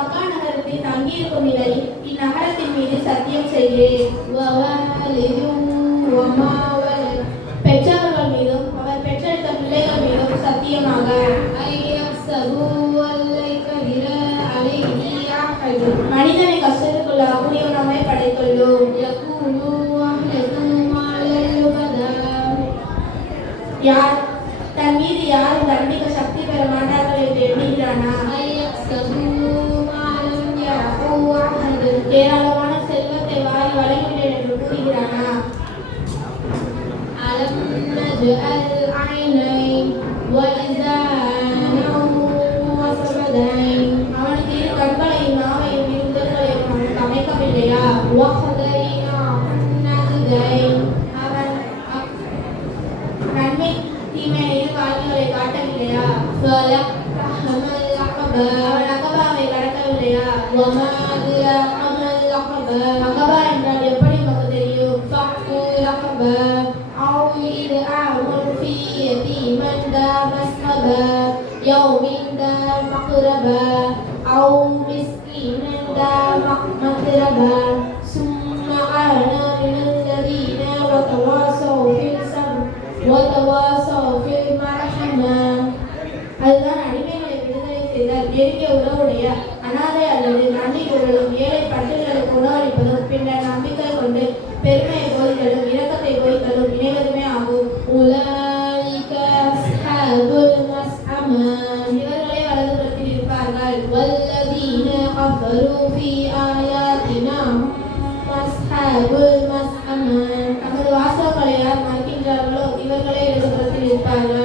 மக்கா நகரத்தில் தங்கியிருக்கும் நிலையில் இந்நகரத்தின் மீது சத்தியம் செய்கிறேன். பெற்றவர்கள் மீதும் அவர் பெற்றெடுத்த பிள்ளைகள் மீதும் சத்தியமாக மனிதனை கஷ்டத்துக்குள்ளாக நம்மை படைத்துள்ளோம். யார் தன் மீது யாரும் தண்டிக்க சக்தி பெற மாட்டார்கள் என்று எண்ணுகிறானா? ஏராளமான செல்வத்தை வாரி வழங்கிவிட்டேன் என்று கூறுகிறானா? அவனுக்கு இரு கண்களையும் நாவையும் இரு உதடுகளையும் அவனுக்கு அமைக்கவில்லையா? அவன் நன்மை தீமையை இரு காட்சிகளை காட்டவில்லையா? அவன் அகபாவை கடக்கவில்லையா? அகபா என்றால் எப்படி நமக்கு தெரியும்? يوم ذا مقربا أو مسكينا ذا مقربا ثم أنا من الذين وتواصوا في الصبر وتواصوا في المرحمة. அதுதான் அடிமைகளை விடுதலை செய்தல், நெருங்கிய உறவுடைய அனாதை அல்லது நன்றி கூறலும், ஏழை பட்டியல்களுக்கு உணவளிப்பதும், பின்னர் நம்பிக்கை கொண்டு பெருமையை போதித்தலும் இரக்கத்தை போதித்தலும் இணைவதுமே ஆகும். இவர்களே வலதுபுறத்தில் இருப்பார்கள். நமது வாசகங்களை யார் மறுக்கின்றார்களோ இவர்களே இடதுபுறத்தில் இருப்பார்கள்.